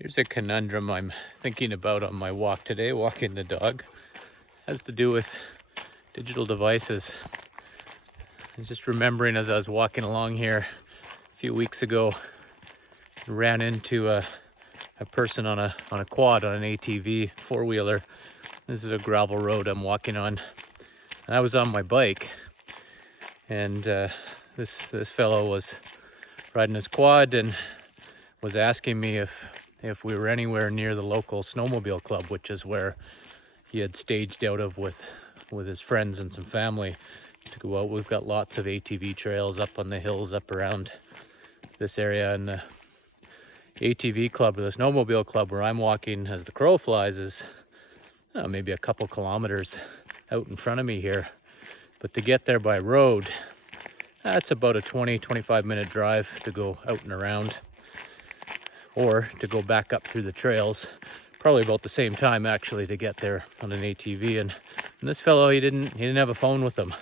Here's a conundrum I'm thinking about on my walk today, walking the dog. It has to do with digital devices. I was just remembering as I was walking along here a few weeks ago, ran into a person on a quad, on an ATV four-wheeler. This is a gravel road I'm walking on, and I was on my bike, and this fellow was riding his quad and was asking me if we were anywhere near the local snowmobile club, which is where he had staged out of with his friends and some family to go out. We've got lots of ATV trails up on the hills up around this area, and the ATV club, or the snowmobile club where I'm walking as the crow flies, is maybe a couple kilometers out in front of me here. But to get there by road, that's about a 20-25 minute drive to go out and around, or to go back up through the trails, probably about the same time actually, to get there on an ATV. And this fellow, he didn't have a phone with him,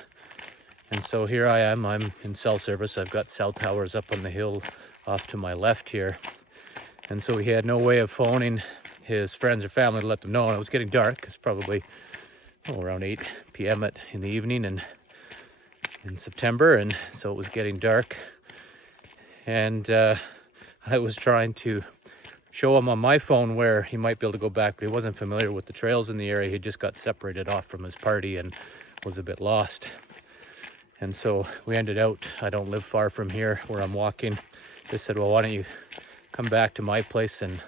and so here I am. I'm in cell service. I've got cell towers up on the hill off to my left here, and so he had no way of phoning his friends or family to let them know. And it was getting dark. It's probably around 8 p.m. in the evening and in September, and so it was getting dark, and I was trying to show him on my phone where he might be able to go back, but he wasn't familiar with the trails in the area. He just got separated off from his party and was a bit lost. And so we ended out, I don't live far from here where I'm walking. Just said, well, why don't you come back to my place and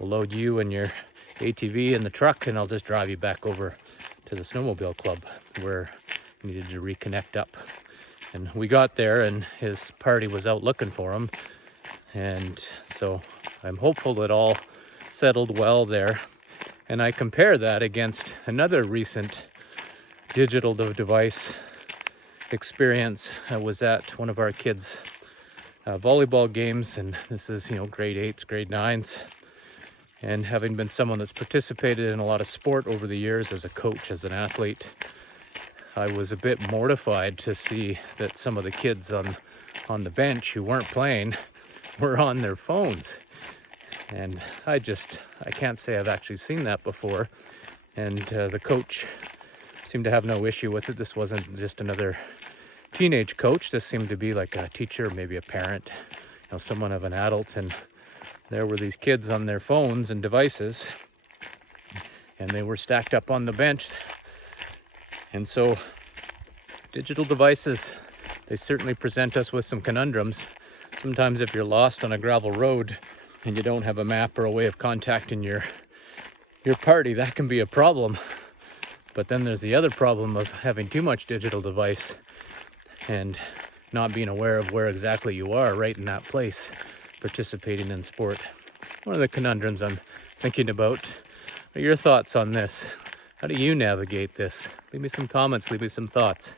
we'll load you and your ATV in the truck, and I'll just drive you back over to the snowmobile club where he needed to reconnect up. And we got there and his party was out looking for him. And so I'm hopeful that all settled well there. And I compare that against another recent digital device experience. I was at one of our kids' volleyball games, and this is, grade 8s, grade 9s. And having been someone that's participated in a lot of sport over the years as a coach, as an athlete, I was a bit mortified to see that some of the kids on the bench who weren't playing were on their phones. And I can't say I've actually seen that before. And the coach seemed to have no issue with it. This wasn't just another teenage coach. This seemed to be like a teacher, maybe a parent, someone of an adult. And there were these kids on their phones and devices, and they were stacked up on the bench. And so digital devices, they certainly present us with some conundrums. Sometimes if you're lost on a gravel road and you don't have a map or a way of contacting your party, that can be a problem. But then there's the other problem of having too much digital device and not being aware of where exactly you are right in that place participating in sport. One of the conundrums I'm thinking about. What are your thoughts on this? How do you navigate this? Leave me some comments, leave me some thoughts.